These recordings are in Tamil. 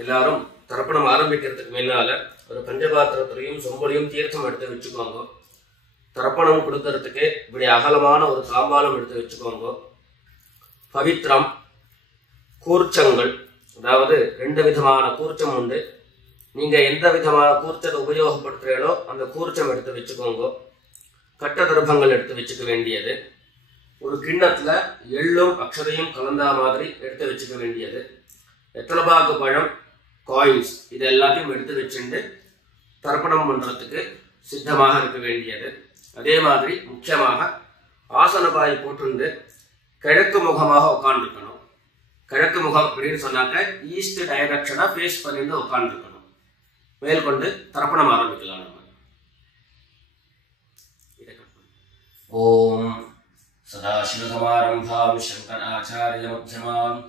எல்லாரும் தர்ப்பணம் ஆரம்பிக்கிறதுக்கு முன்னால ஒரு பஞ்சபாத்திரத்திலையும் சொம்பலையும் தீர்த்தம் எடுத்து வச்சுக்கோங்க. தர்ப்பணம் கொடுக்கறதுக்கு இப்படி அகலமான ஒரு தாம்பாலம் எடுத்து வச்சுக்கோங்க. பவித்திரம், கூர்ச்சங்கள், அதாவது 2 விதமான கூர்ச்சம் உண்டு. நீங்க எந்த விதமான கூர்ச்சத்தை உபயோகப்படுத்துறீங்களோ அந்த கூர்ச்சம் எடுத்து வச்சுக்கோங்க. கட்ட தர்ப்பங்கள் எடுத்து வச்சுக்க வேண்டியது. ஒரு கிண்ணத்துல எள்ளும் அக்ஷதையும் கலந்தா மாதிரி எடுத்து வச்சுக்க வேண்டியது. வெத்தலைபாக்கு பழம், காயின்ஸ், இது எல்லாத்தையும் எடுத்து வச்சுட்டு தர்ப்பணம் பண்றதுக்கு சித்தமாக இருக்க வேண்டியது. அதே மாதிரி முக்கியமாக ஆசனபாய் போட்டு கிழக்கு முகமாக உட்காந்துருக்கணும். கிழக்கு முகம் அப்படின்னு சொன்னாக்க ஈஸ்ட் டைரக்ஷனா ஃபேஸ் பண்ணிட்டு உட்காந்துருக்கணும். மேற்கொண்டு தர்ப்பணம் ஆரம்பிக்கலாம். நம்ம ஓம் சதாசிவசமாரம்பாம் சங்கராச்சாரிய மத்யமாம்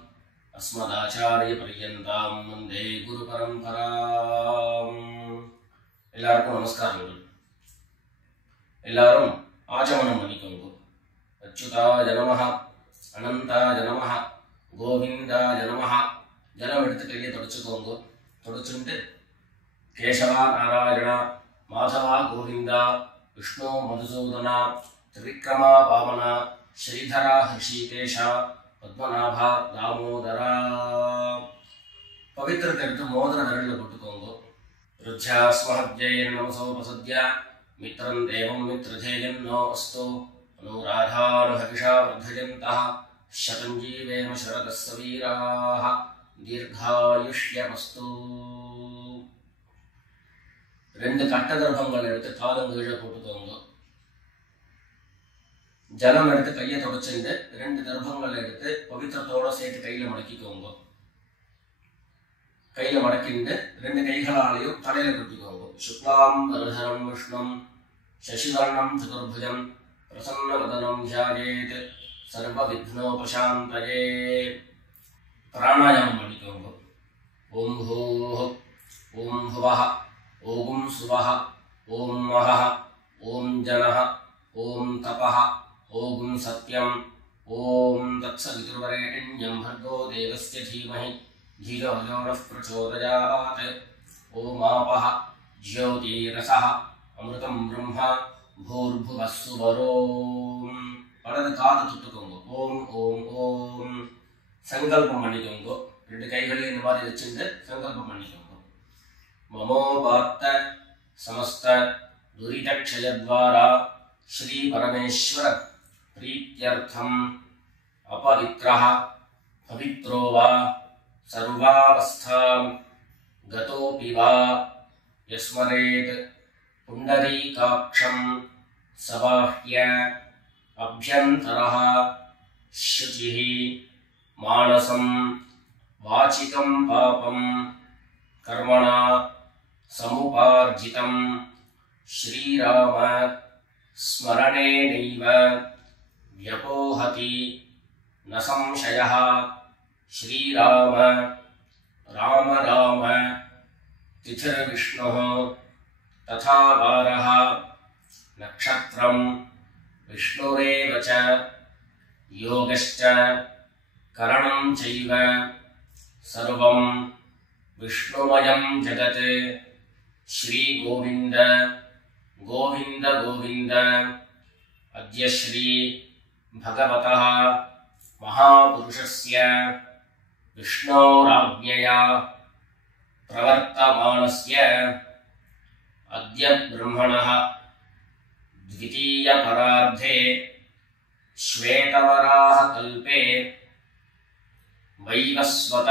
அஸ்மதாச்சாரிய பர்யந்தாம் வந்தே குரு பரம்பராம். எல்லாருக்கும் நமஸ்காரங்கள். எல்லாரும் ஆச்சமனம் பண்ணிக்கோங்க. அச்சுதாய நமஹ, அனந்தாய நமஹ, கோவிந்தாய நமஹ. ஜலம் எடுத்து கையை தொடச்சுக்கோங்க. தொடச்சுட்டு கேசவா நாராயணா, மாதவா கோவிந்தா, விஷ்ணு மதுசூதனா, திரிவிக்ரமா வாமனா, ஸ்ரீதரா ஹிருஷிகேஷா, பத்மநாபா தாமோதரா. பவித்திரத்தை எடுத்து மோதிர விரலில் போட்டுக்கோங்க. ருத்யாஸ்மஹத்யைர் நமசோபசத்ய மித்ரம் தேவம் மித்ரதேயம் நோ அஸ்து அனுராதானுஹவிஷா வர்தயந்தः சதம் ஜீவேம சரதஸ்ஸ வீராः தீர்காயுஷ்யமஸ்து. 2 கட்ட தர்ப்பங்கள் எடுத்து காலங்கீழ போட்டுக்கோங்க. ஜலம் எடுத்து கையை தொடச்சுட்டு 2 தர்ப்பங்கள் எடுத்து பவித்திரத்தோட சேர்த்து கையில மடக்கிக்கோங்க. கையில மடக்கிட்டு 2 கைகளாலையும் தலையில குத்திக்கோங்க. சுக்லாம் வரதரம் விஷ்ணும் சசிவர்ணம் சதுர்புஜம் பிரசன்னவதனம் தியாயேத் சர்வ விக்னோபசாந்தயே. பிராணாயாமம் பண்ணிக்கோங்க. ஓம் பூஹ், ஓம் புவஹ, ஓம் சுவஹ, ஓம் மஹஹ, ஓம் ஜனஹ, ஓம் தபஹ, ஓம் சத்யம், ஓம் தத்சவிதுர்வரேண்யம் भर्गो देवस्य धीमहि धियो यो नः प्रचोदयात्. ஓம் ஆபஹ ஜ்யோதிரசஹ அமிர்தம் பிரம்மா பூர்புவः சுவரோம். வலது காது தொட்டுக்கோங்க. ஓம் ஓம் ஓம். சங்கல்பம் பண்ணிக்கோங்க. 2 கைகளையும் இந்த மாதிரி வச்சுட்டு சங்கல்பம் பண்ணிக்கோங்க. மமோபாத்த சமஸ்த துரிதக்ஷயத்வாரா ஸ்ரீ பரமேஸ்வர प्रीत्यर्थम अपवित्रः पवित्रो वा सर्वावस्थां गतोऽपि वा यस्मरेत् पुण्डरीकाक्षं सबाह्य अभ्यन्तरः शुचिः मानसं वाचिकं पापं कर्मणा समुपार्जितं श्रीराम स्मरणेनैव व्यपोहति न संशयः. श्रीराम राम राम तिथिर्विष्णुः तथा वारः नक्षत्रं विष्णुरेव च योगश्च करणं चैव सर्वं विष्णुमयं जगत्. श्री गोविंद गोविंद गोविंद. अद्य श्री भगवतः महापुरुषस्य विष्णोराज्ञया प्रवर्तमानस्य अद्य ब्रह्मणः द्वितीयपरार्धे श्वेतवराह कल्पे वैवस्वत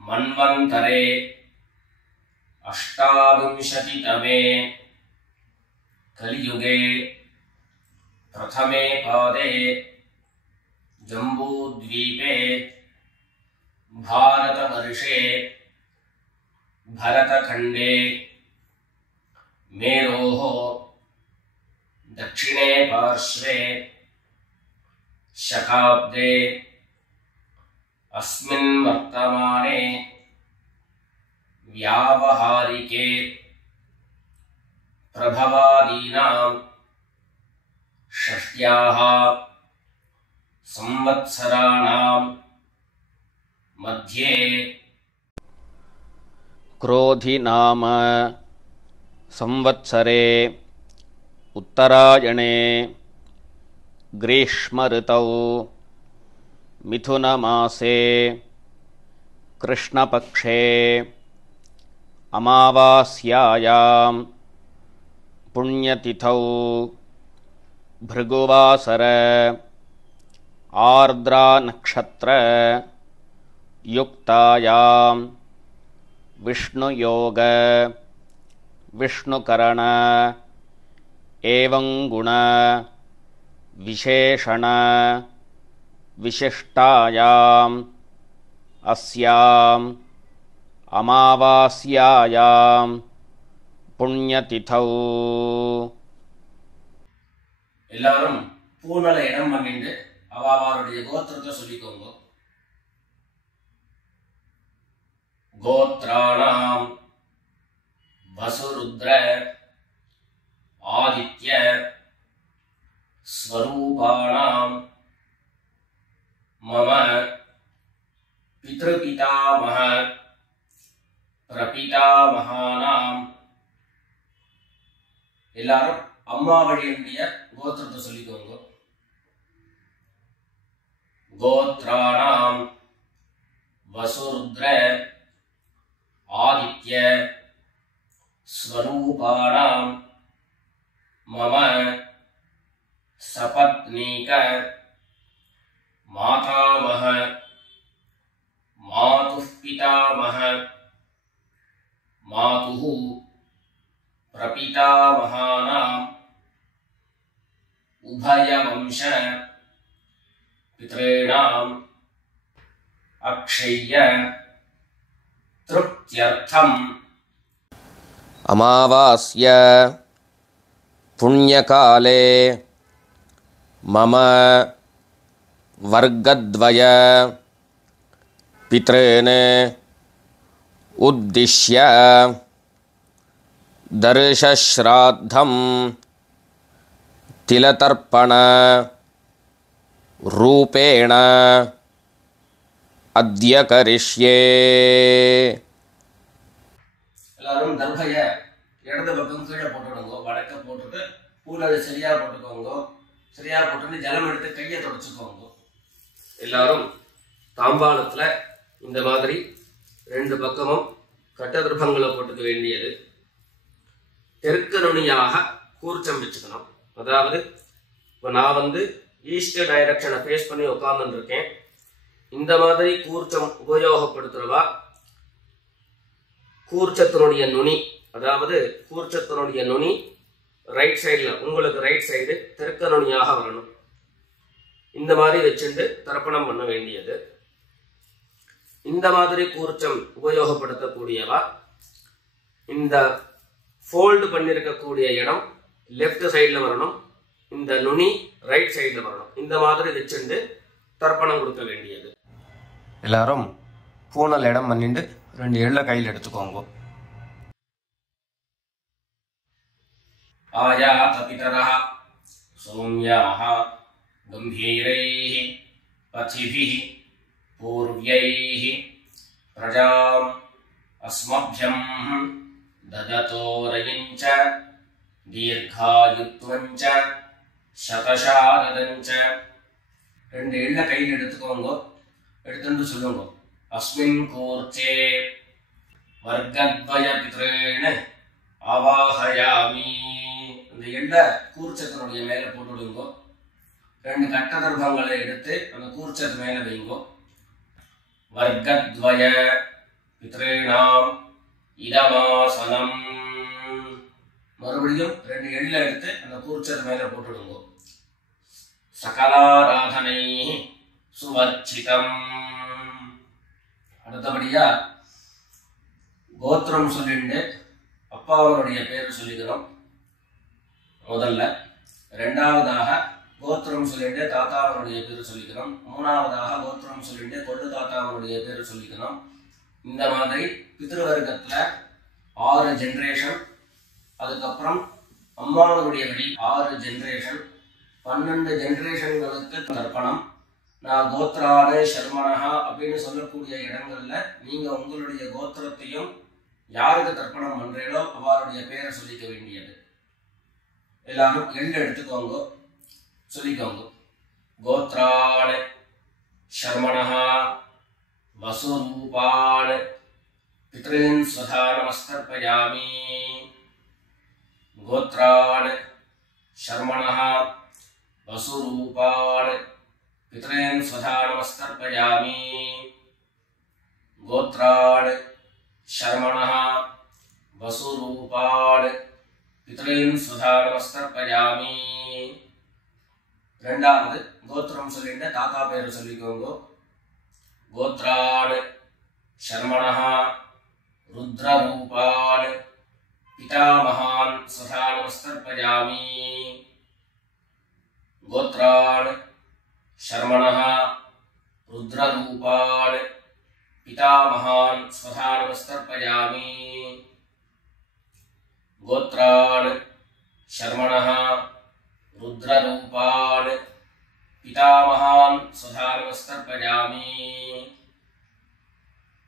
मन्वन्तरे 28तमे कलियुगे प्रथमे पादे जम्बूद्वीपे भारतवर्षे भरतखण्डे मेरोः दक्षिणे पार्श्वे शकाब्दे अस्मिन् वर्तमाने व्यावहारिके प्रभवादीनां षष्ट्याः संवत्सराणां मध्ये क्रोधि नाम संवत्सरे उत्तरायणे ग्रीष्मऋतौ मिथुनमासे कृष्णपक्षे अमावास्यायां पुण्यतिथौ भृगुवासर आर्द्रा नक्षत्र युक्तायां विष्णुयोग विष्णुकरण एवं गुण विशेषण विशिष्टायाम् अस्याम् अमावास्यायां पुण्यतिथौ எல்லாரும் பூனல இடம் பண்ணிட்டு அவாவாருடைய கோத்திரத்தை சொல்லிக்கோங்க. கோத்ராணாம் வசுருத்ர ஆதித்ய ஸ்வரூபாணாம் மம பித்ருபிதாமஹ பிரபிதாமஹானாம். எல்லாரும் அம்மா வழியுடைய கோத்திரத்தை சொல்லிக்கோங்க. கோத்ராணாம் வசுருத்ர ஆதித்ய ஸ்வரூபாணாம் மம சபத்னீக மாதாமஹ மாதுः பிதாமஹ மாதுः பிரபிதாமஹானாம் உபயவம்ச பித்ரேணாம் அக்ஷய்ய திருப்த்யர்த்தம். अमावास्य पुण्यकाले मम वर्गद्वय पितॄन् उद्दिश्य दर्शश्राद्धं तिलतर्पण रूपेण अद्य करिष्ये. எல்லாரும் தர்பைய இடது பக்கம் கீழே போட்டுடுங்க. வடக்க போட்டுட்டு பூனை சரியா போட்டுக்கோங்க. சரியா போட்டுட்டு ஜலம் எடுத்து கையை தொடச்சுக்கோங்க. எல்லாரும் தாம்பாளத்துல இந்த மாதிரி ரெண்டு பக்கமும் கட்ட திருப்பங்களை போட்டுக்க வேண்டியது. தெற்கு நுனியாக கூர்ச்சம் வச்சுக்கணும். அதாவது இப்போ நான் ஈஸ்ட் டைரக்ஷனை ஃபேஸ் பண்ணி உட்கார்ந்து இருக்கேன். இந்த மாதிரி கூர்ச்சம் உபயோகப்படுத்துறவா கூர்ச்சத்தினுடைய நுனி, அதாவது கூர்ச்சத்தினுடைய நுனி ரைட் சைடில், உங்களுக்கு ரைட் சைடு தெற்கு நுனியாக வரணும். இந்த மாதிரி வச்சுட்டு தர்ப்பணம் பண்ண வேண்டியது. இந்த மாதிரி கூர்ச்சம் உபயோகப்படுத்தக்கூடியவா இந்த ஃபோல்டு பண்ணியிருக்கக்கூடிய இடம் லெஃப்ட் சைடில் வரணும். இந்த நுனி ரைட் சைடில் வரணும். இந்த மாதிரி வச்சுட்டு தர்ப்பணம் கொடுக்க வேண்டியது. எல்லாரும் பூனல் இடம் பண்ணிட்டு ரெண்டு எள்ள கையில் எடுத்துக்கோங்க. ஆயாத பிதரஹ சௌம்யாஹ கம்பீரைஹ பதிபிஹ பூர்வ்யைஹ பிரஜாம் அஸ்மப்யம் தததோரயஞ்ச தீர்காயுத்வஞ்ச சதசாரதஞ்ச. ரெண்டு எள்ள கையில் எடுத்துக்கோங்க. எடுத்துட்டு சொல்லுங்க. அஸ்மின் கூர்ச்சே வர்க்கத்வய பித்ரேண அவாஹயாமி. இந்த எள்ள கூர்ச்சத்தினுடைய மேல போட்டுடுங்க. ரெண்டு கட்ட தர்பங்களை எடுத்து அந்த கூர்ச்சத்து மேல வைங்க. வர்க்கத்வய பித்ரேணாம் இதமாசனம். மறுபடியும் ரெண்டு எள்ள எடுத்து அந்த கூர்ச்சத்து மேல போட்டுடுங்க. சகலாராதனை சுவர்ச்சிதம். அடுத்தபடியா கோத்திரம் சொல்லிட்டு அப்பாவனுடைய பேர் சொல்லிக்கிறோம் முதல்ல. ரெண்டாவதாக கோத்திரம் சொல்லிட்டு தாத்தாவனுடைய பேர் சொல்லிக்கணும். மூணாவதாக கோத்திரம் சொல்லிட்டு கொள்ளு தாத்தாவனுடைய பேர் சொல்லிக்கணும். இந்த மாதிரி பித்ருவர்க்கத்துல 6 ஜெனரேஷன், அதுக்கப்புறம் அம்மாவனுடைய வழி 6 ஜெனரேஷன், 12 ஜெனரேஷன்களுக்கு தர்ப்பணம். நான் கோத்ரான சர்மனஹா அப்படின்னு சொல்லக்கூடிய இடங்கள்ல நீங்க உங்களுடைய கோத்திரத்தையும் யாருக்கு தர்ப்பணம் பண்றீங்களோ அவருடைய பேரை சொல்லிக்க வேண்டியது. எல்லாரும் எள்ளு எடுத்துக்கோங்க, சொல்லிக்கோங்க. கோத்ரான சர்மனஹா வசுரூபான் பித்ரீன் ஸ்வதா நமஸ்தர்ப்பயாமி. கோத்ரான் சர்மணः வசுரூபான் பித்ரீன் ஸ்வதா நமஸ்தர்ப்பயாமி. கோத்ரான் சர்மணः வசுரூபான் பித்ரீன் ஸ்வதா நமஸ்தர்ப்பயாமி. ரெண்டாவது கோத்திரம் சொல்லிட்டு தாத்தா பேரு சொல்லிக்கோங்க. கோத்ரான் சர்மணः ருத்ரரூபான் பிதாமகான் ஸ்வதா நமஸ்தர்ப்பயாமி. கோத்ரான் சர்மணः ருத்ரரூபான் பிதாமகான் ஸ்வதா நமஸ்தர்ப்பயாமி. கோத்ரான் சர்மணः ருத்ரரூபான் பிதாமகான் ஸ்வதா நமஸ்தர்ப்பயாமி.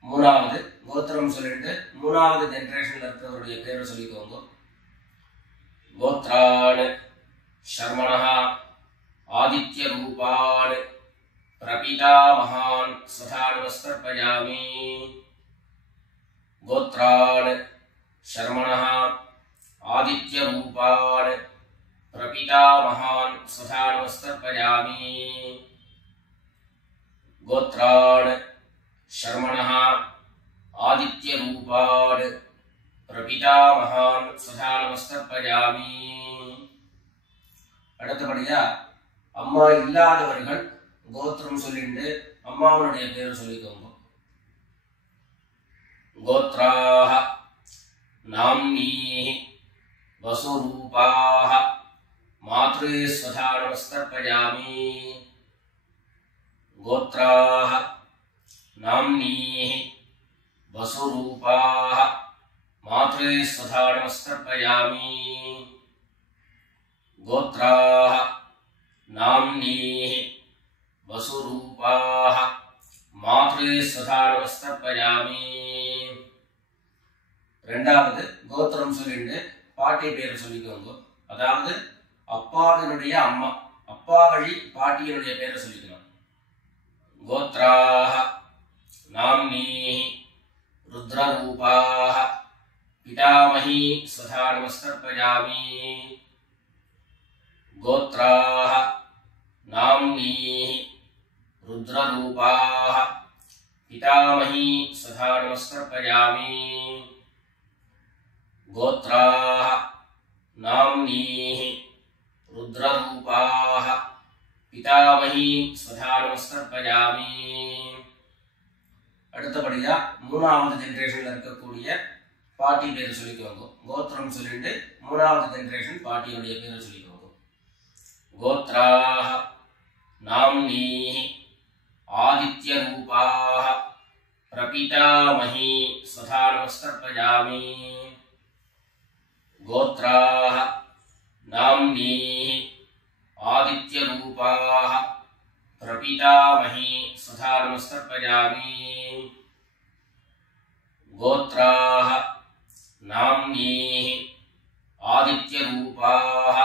மூணாவது கோத்திரம் சொல்லிட்டு மூணாவது ஜெனரேஷன்ல இருக்கிறவருடைய பேரை சொல்லிக்கோங்க. கோத்ரான் சர்மணः ஆதித்ய ரூபான் பிரபிதாமகான் ஸ்வதா நமஸ்தர்ப்பயாமி. கோத்ரான் சர்மணः ஆதித்ய ரூபான் பிரபிதாமகான் ஸ்வதா நமஸ்தர்ப்பயாமி. கோத்ரான் சர்மணः ஆதித்ய ரூபான் பிரபிதாமகான் ஸ்வதா நமஸ்தர்ப்பயாமி. அடுத்தபடியா அம்மா இல்லாதவர்கள் கோத்திரம் சொல்லிட்டு அம்மாவுடைய பேரை சொல்லிக்கோங்க. கோத்ராஹ நாம்னீஹி வசுரூபாஹ மாத்ரே ஸ்வதா நமஸ்தர்ப்பயாமி. கோத்ராஹ நாம்னீஹி வசுரூபாஹ மாத்ரே ஸ்வதா நமஸ்தர்ப்பயாமி. கோத்ராஹ நாம்னீஹி வசுரூபாஹ மாத்ரே ஸ்வதா நமஸ்தர்ப்பயாமி. ரெண்டாவது கோத்திரம் சொல்லிட்டு பாட்டி பேர் சொல்லிக்கோங்க. அதாவது அப்பாவினுடைய அம்மா, அப்பா வழி பாட்டியினுடைய பேரை சொல்லிக்கணும். கோத்ராஹ நாம்னீஹி ருத்ரரூபாஹ பிதாமஹி ஸ்வதா நமஸ்தர்ப்பயாமி. கோத்ராஹ நாம்னீஹி ருத்ரரூபாஹ பிதாமஹி ஸ்வதா நமஸ்தர்ப்பயாமி. கோத்ராஹ நாம்னீஹி ருத்ரரூபாஹ பிதாமஹி ஸ்வதா நமஸ்தர்ப்பயாமி. அடுத்தபடியா மூணாவது ஜெனரேஷன்ல இருக்கக்கூடிய பாட்டி பேரை சொல்லிக்கோங்க. கோத்திரம் சொல்லிட்டு மூணாவது ஜெனரேஷன் பாட்டியுடைய பேரை சொல்லிக்கோங்க. கோத்ராஹ நாம்னீஹி ஆதித்ய ரூபாஹ பிரபிதாமஹி ஸ்வதா நமஸ்தர்ப்பயாமி. கோத்ராஹ நாம்னீஹி ஆதித்ய ரூபாஹ பிரபிதாமஹி ஸ்வதா நமஸ்தர்ப்பயாமி. கோத்ராஹ நாம்னீஹி ஆதித்ய ரூபாஹ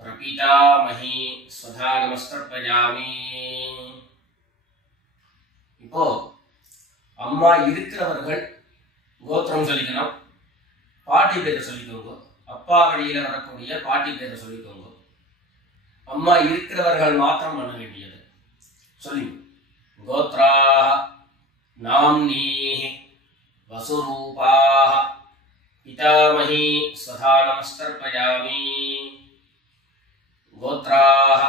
பிரபிதாமஹி ஸ்வதா நமஸ்தர்ப்பயாமி. இப்போ அம்மா இருக்கிறவர்கள் கோத்திரம் சொல்லிக்கணும், பாட்டி பேரை சொல்லிக்கோங்க. அப்பா வழியில வரக்கூடிய பாட்டி பேரை சொல்லிக்கோங்க. அம்மா இருக்கிறவர்கள் மாத்திரம் பண்ண வேண்டியது. சொல்லி கோத்ராஹ நாம்னீஹி வசுரூபாஹ பிதாமஹி ஸ்வதா நமஸ்தர்ப்பயாமி. கோத்ராஹ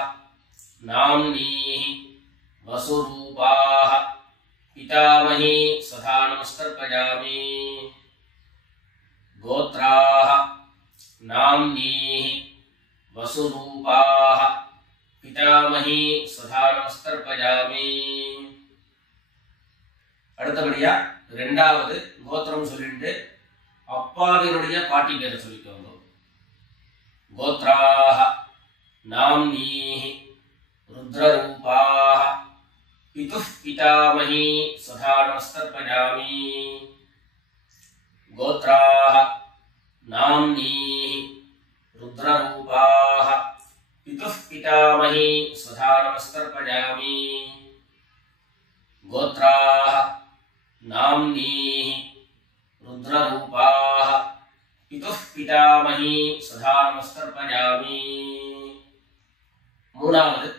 நாம்னீஹி வசுரூபாஹ பிதாமஹி ஸ்வதா நமஸ்தர்ப்பயாமி. கோத்ராஹ நாம்னீஹி வசுரூபாஹ பிதாமகி சதா நமஸ்தர்ப்பயாமி. அடுத்தபடியா ரெண்டாவது கோத்திரம் சொல்லிட்டு அப்பாவினுடைய பாட்டி பேரை சொல்லிக்கோங்க. கோத்ராஹ நாம்னீஹி ருத்ரரூபாஹ பிதுः பிதாமகி சதா நமஸ்தர்ப்பயாமி. கோத்ராஹ நாம்னீஹி ருத்ரரூபாஹ பிதுः பிதாமகி சதா நமஸ்தர்ப்பயாமி. கோத்ராஹ நாம்னீஹி ருத்ரரூபாஹ பிதுः பிதாமகி சதா நமஸ்தர்ப்பயாமி. மூணாவது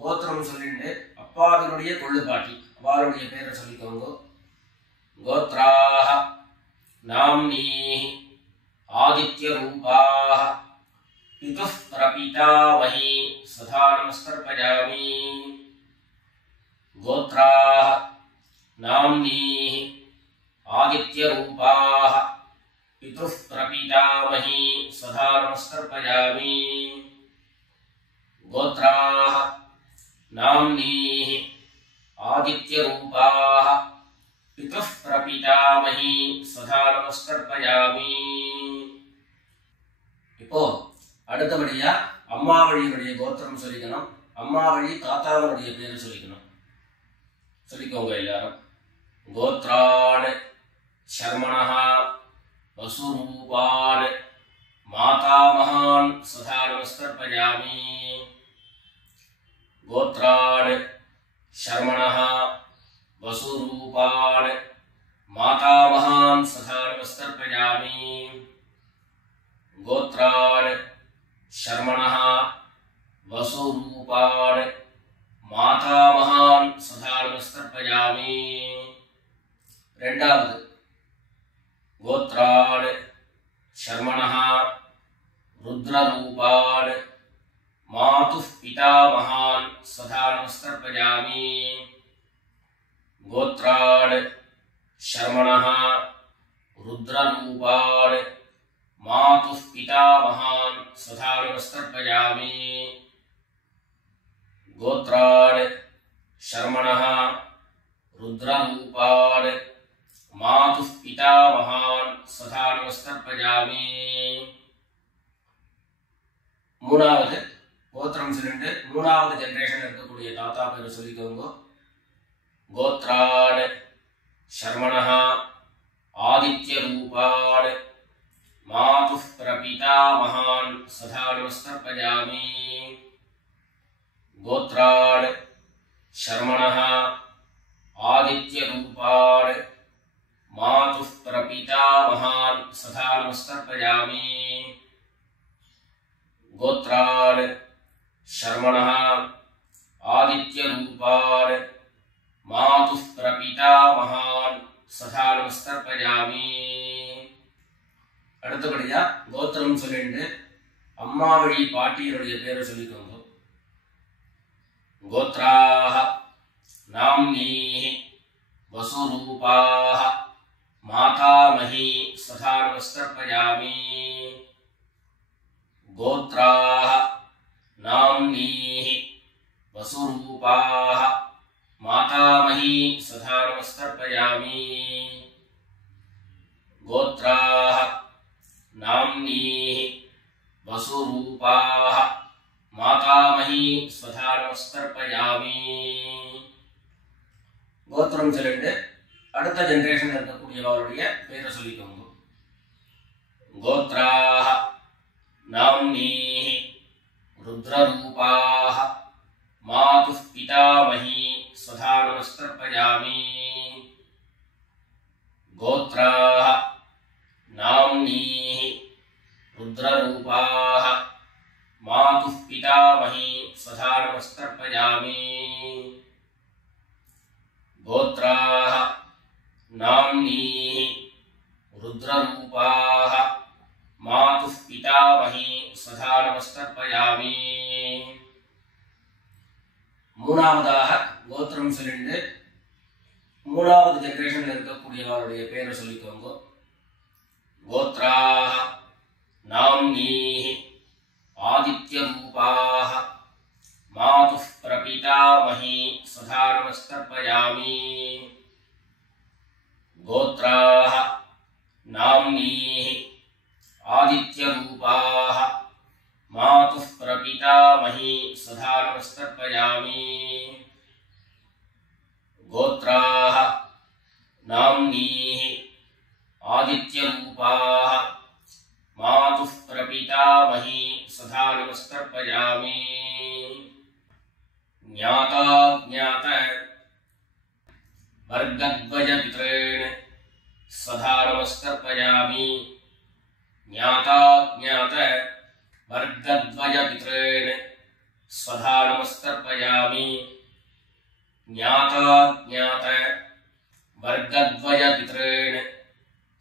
கோத்திரம் சொல்லிட்டு அப்பாவினுடைய கொள்ளுப்பாட்டி அவளுடைய பேரை சொல்லிக்கோங்க. கோத்ராஹ நாம்னீஹி ஆதித்யரூபாஹ பிதுः பிரபிதாமகி சதா நமஸ்தர்ப்பயாமி. கோத்ராஹ நாம்னீஹி ஆதித்யரூபாஹ பிதுः பிரபிதாமகி சதா நமஸ்தர்ப்பயாமி. கோத்ராஹ நாம்னீஹி ஆதித்யரூபாஹ பிதுः பிரபிதாமகி சதா நமஸ்தர்ப்பயாமி. இப்போ அடுத்தபடியா அம்மா வழியினுடைய கோத்திரம் சொல்லிக்கணும். அம்மா வழி தாத்தாவனுடைய பேரு சொல்லிக்கணும். சொல்லிக்கோங்க எல்லாரும். கோத்ரான் சர்மணஹ வசுரூபான் மாதாமகான் சதா நமஸ்தர்ப்பயாமி. கோத்ரான் சர்மணஹ வசுரூபான் மாதாமகான் சதா நமஸ்தர்ப்பயாமி. கோத்ரான் சர்மணஹ வசுரூபான் மாதாமகான் சதா நமஸ்தர்ப்பயாமி. ரெண்டாவது கோத்ரான் சர்மணஹ ருத்ரரூபான் மாதுः பிதாமகான் சதா நமஸ்தர்ப்பயாமி. கோத்ரான் சர்மணஹ ருத்ரரூபான் மாதுः பிதாமகான் சதா நமஸ்தர்ப்பயாமி. கோத்ரான் சர்மணஹ ருத்ரரூபான் மாதுः பிதாமகான் சதா நமஸ்தர்ப்பயாமி. மூணாவது கோத்திரம் சொல்லிட்டு மூணாவது ஜெனரேஷன் இருக்கக்கூடிய தாத்தா பேரை சொல்லிக்கோங்க. கோத்ரான் சர்மணஹ ஆதித்யரூபான் மாதுः பிரபிதாமகான் சதா நமஸ்தர்ப்பயாமி. கோத்ரான் சர்மணஹ ஆதித்யரூபான் மாதுः பிரபிதாமகான் சதா நமஸ்தர்ப்பயாமி. கோத்ரான் சர்மணஹ ஆதித்யரூபான் மாதுः பிரபிதாமகான் சதா நமஸ்தர்ப்பயாமி. அடுத்தபடியா கோத்திரம் சொல்லிட்டு அம்மா வழி பாட்டியருடைய பேரை சொல்லிக்கோங்க. கோத்ராஹ நாம்னீஹி வசுரூபாஹ மாதாமகி சதா நமஸ்தர்ப்பயாமி. கோத்ராஹ நாம்னீஹி வசுரூபாஹ மாதாமகி சதா நமஸ்தர்ப்பயாமி. கோத்ராஹ நாம்னீஹி வசுரூபாஹ மாதாமகி சதா நமஸ்தர்ப்பயாமி. கோத்திரம் சொல்லிட்டு அடுத்த ஜெனரேஷன் இருக்கக்கூடியவருடைய பேரை சொல்லிக்கோங்க. கோத்ராஹ நாம்னீஹி ருத்ரரூபாஹ மாதுः பிதாமகி சதா நமஸ்தர்ப்பயாமி. கோத்ராஹ நாம்னீஹி ருத்ரரூபாஹ மாதுः பிதாமகி சதா நமஸ்தர்ப்பயாமி. கோத்ராஹ நாம்னீஹி ருத்ரரூபாஹ மாதுः பிதாமகி சதா நமஸ்தர்ப்பயாமி. மூணாவதாக கோத்திரம் சொல்லிட்டு மூணாவது ஜெனரேஷன்ல இருக்கக்கூடியவருடைய பேரை சொல்லிக்கோங்க. கோத்ராஹ நாம்னீஹி ஆதித்யரூபாஹ मातुः प्रपितामही स्वधा नमस्तर्पयामि। गोत्राः नाम्नीः आदित्यरूपाः मातुः प्रपितामही स्वधा नमस्तर्पयामि। गोत्राः नाम्नीः आदित्यरूपाः मातुः प्रपितामही स्वधा नमस्तर्पयामि। ज्ञाता ज्ञात वर्गद्वयपितॄन् स्वधा नमस्तर्पयामि। ज्ञाता ज्ञात वर्गद्वयपितॄन् स्वधा नमस्तर्पयामि। ज्ञाता ज्ञात वर्गद्वयपितॄन्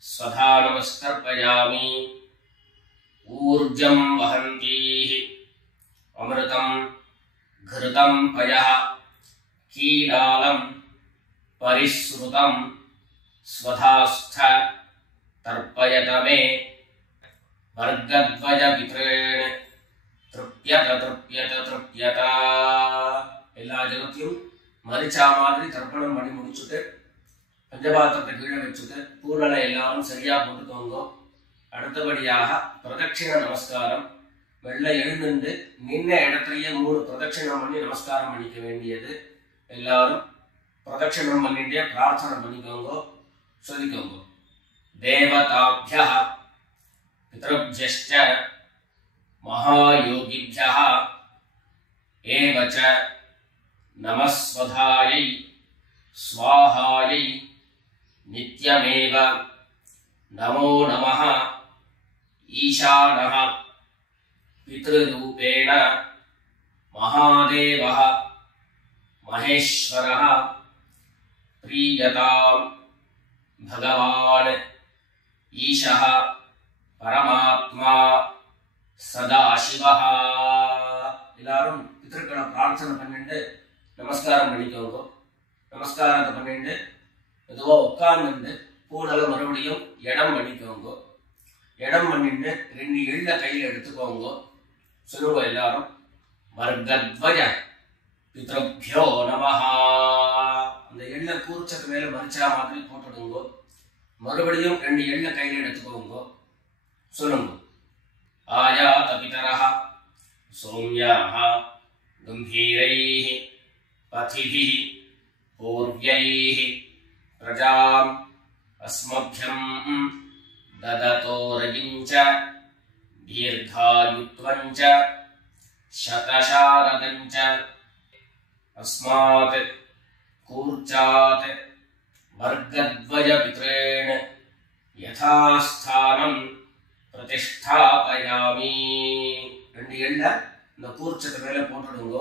स्वधा नमस्तर्पयामि। ऊर्जं वहन्तीः अमृतं घृतं पयः कीलालं परिश्रुतं स्वधास्थ तर्पयत मे। वर्गद्वयपितॄन् तृप्यत तृप्यत तृप्यत। எல்லா ஜனத்தையும் மரிச்சா மாதிரி தர்ப்பணம் பண்ணி முடிச்சுட்டு பஞ்சபாத்திரத்தை கீழே வச்சுட்டு பூரணை எல்லாரும் சரியா போட்டுக்கோங்க. அடுத்தபடியாக பிரதட்சிண நமஸ்காரம். வெள்ளை எழுந்து நின்ன இடத்துலயே 3 பிரதட்சிணம் பண்ணி நமஸ்காரம் பண்ணிக்க வேண்டியது. எல்லாரும் பிரதட்சிணம் பண்ணிட்டே பிரார்த்தனை பண்ணிக்கோங்க, சொல்லிக்கோங்க. தேவதாப்யः பித்ருப்யश्च மகாயோகிभ्यः एव च नमस्वधायै स्वाहायै नित्यमेव नमो नमः। ईशानः पितृरूपेण महादेवः महेश्वरः प्रीयतां भगवान् ईशः परमात्मा सदाशिवः। எல்லாரும் பித்ருக்களை பிரார்த்தனை பண்ணிட்டு நமஸ்காரம் பண்ணிக்கோங்க. நமஸ்காரத்தை பண்ணிட்டு மெதுவா உட்கார்ந்து பூனல மறுபடியும் இடம் பண்ணிக்கோங்க. இடம் பண்ணிட்டு 2 எள்ள கையில எடுத்துக்கோங்க. சொல்லுங்க எல்லாரும். வர்கத்வய பித்ருப்யோ நமஹ. அந்த எள்ள கூர்ச்சத்து மேல மரிச்சா மாதிரி போட்டுடுங்க. மறுபடியும் 2 எள்ள கையில எடுத்துக்கோங்க. சொல்லுங்க. ஆயாத பிதரஹ சௌம்யாஹ கம்பீரைஹ पथिभिः पूर्व्यैः प्रजाम् अस्मभ्यम् ददतो रजिञ्च दीर्घायुत्वञ्च शतशारदञ्च अस्मात् कूर्चात् वर्गद्वयपितॄन् यथास्थानं प्रतिष्ठापयामि. 2 எள்ள இந்த கூர்ச்சத்தை மேல போட்டுடுங்க.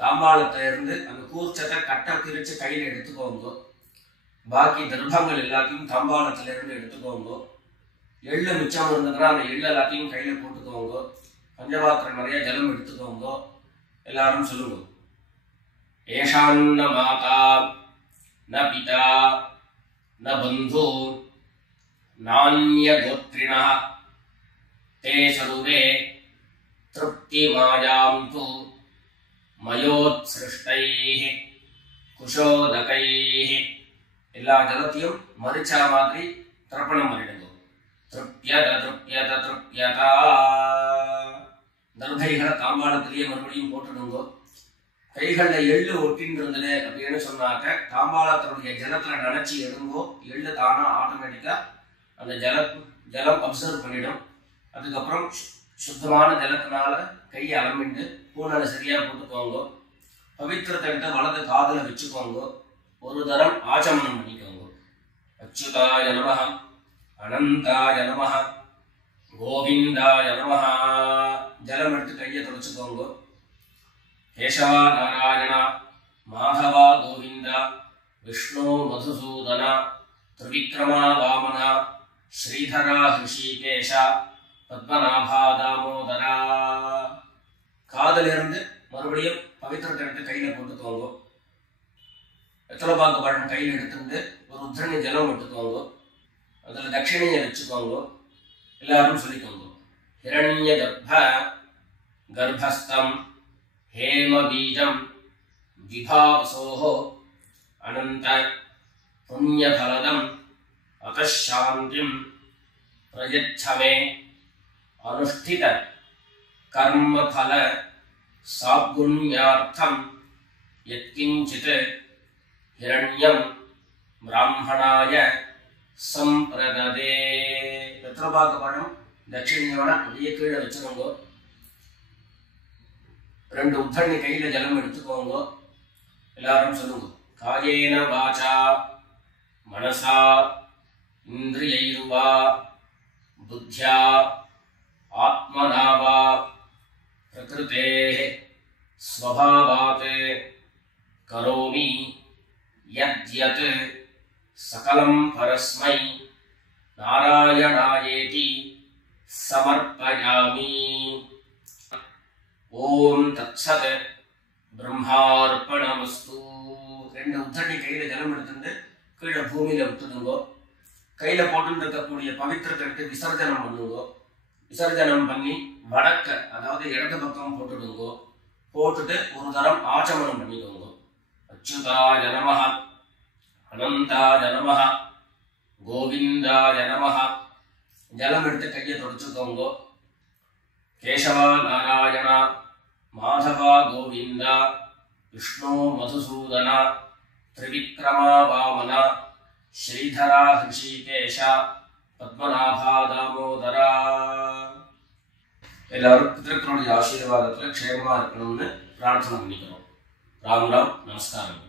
தாம்பாளத்துல இருந்து அந்த கூர்ச்சத்தை கட்ட பிரிச்சு கையில எடுத்துக்கோங்க. பாக்கி தர்ப்பங்கள் எல்லாத்தையும் தாம்பாளத்துல இருந்து எடுத்துக்கோங்க. எள்ளு மிச்சம் இருந்ததுன்னா அந்த எள்ளு எல்லாத்தையும் கையில போட்டுக்கோங்க. பஞ்சபாத்திரம் நிறைய ஜலம் எடுத்துக்கோங்க. எல்லாரும் சொல்லுங்க. ஏஷான்ன மாதா ந பிதா ந பந்து நான்ய கோத்ரிணः தே சர்வே திருப்தி மாயாம் து மயோத்ஸ்ருஷ்டைः குஷோதகைः. எல்லா ஜலத்தையும் மரிச்சா மாதிரி தர்ப்பணம் பண்ணிடுங்க. திருப்யத திருப்யத திருப்யதா. தர்பைகளை தாம்பாளத்திலேயே மறுபடியும் போட்டுடுங்க. கைகள்ல எள்ளு ஒட்டின்னு இருந்தது அப்படின்னு சொன்னாக்க தாம்பாளத்தினுடைய ஜலத்துல நினைச்சு எடுங்கோ. எள்ளு தானா ஆட்டோமேட்டிக்கா அந்த ஜலம் அப்சர்வ் பண்ணிடும். அதுக்கப்புறம் சுத்தமான ஜலத்தினால கையை அலம்பிண்டு பூனலை சரியா போட்டுக்கோங்க. பவித்திரத்தை கிட்ட வலது காதுல வச்சுக்கோங்க. ஒரு தரம் ஆச்சமனம் பண்ணிக்கோங்க. அச்சுதாய நமஹ அனந்தாய நமஹ கோவிந்தாய நமஹ. ஜலம் எடுத்து கையை தொடச்சுக்கோங்க. கேசவா நாராயண மாதவா கோவிந்த விஷ்ணு மதுசூதன திரிவிக்ரமா வாமன ஸ்ரீதரா ஹிருஷிகேஷ பத்மநாபா தாமோதரா. காதல இருந்து மறுபடியும் பவித்திரத்தை எடுத்து கையில போட்டுக்கோங்க. வெத்தலைப்பாக்கு பழம் கையில் எடுத்துட்டு ஒரு உத்திரணி ஜலம் எடுத்துக்கோங்க. அதுல தட்சிணையை வச்சுக்கோங்க. எல்லாரும் சொல்லிக்கோங்க. ஹிரண்ய கர்ப்ப கர்ப்பஸ்தம் हेमबीजं विभावसोः अनंत पुण्यफलदम् अतः शान्तिं प्रयच्छ मे अनुष्ठित कर्मफल सागुण्यार्थं यत्किंचित् हिरण्यं ब्राह्मणाय संप्रददे. வெத்தலைபாக்கு பழம் தட்சிணையோட அப்படியே கீழே வச்சுக்கோங்க. 2 உத்தரணி கையில ஜலம் எடுத்துக்கோங்க. எல்லாரும் சொல்லுங்க. காயேன வாசா மனசா இந்திரியைர்வா புத்யா ஆத்மனா வா பிரகிருதேஹ ஸ்வபாவாத் கரோமி யத்யத் சகலம் பரஸ்மை நாராயணாயேதி சமர்ப்பயாமி. ஓம் தத்சத் பிரம்மார்ப்பணமஸ்து. 2 உத்தரணி கையில ஜலம் எடுத்துட்டு கீழே பூமியில விட்டுடுங்கோ. கையில போட்டு இருக்கக்கூடிய பவித்திரத்தை விசர்ஜனம் பண்ணுங்கோ. விசர்ஜனம் பண்ணி வடக்க அதாவது இடது பக்கம் போட்டுடுங்கோ. போட்டுட்டு ஒரு தரம் ஆச்சமனம் பண்ணிக்கோங்க. அச்சுதாய நமஹ அனந்தாய நமஹ கோவிந்தாய நமஹ. ஜலம் எடுத்து கையை தொடச்சுக்கோங்க. கேசவா நாராயண மாதவா கோவிந்தா விஷ்ணு மதுசூதன திரிவிக்ரமா வாமன ஸ்ரீதரா ஹிருஷிகேஷ பத்மநாபா தாமோதரா. எல்லாரும் பிதர்களுடைய ஆசீர்வாதத்துல க்ஷேமமா இருக்கணும்னு பிரார்த்தனை பண்ணிக்கிறோம். ராம் ராம். நமஸ்காரம்.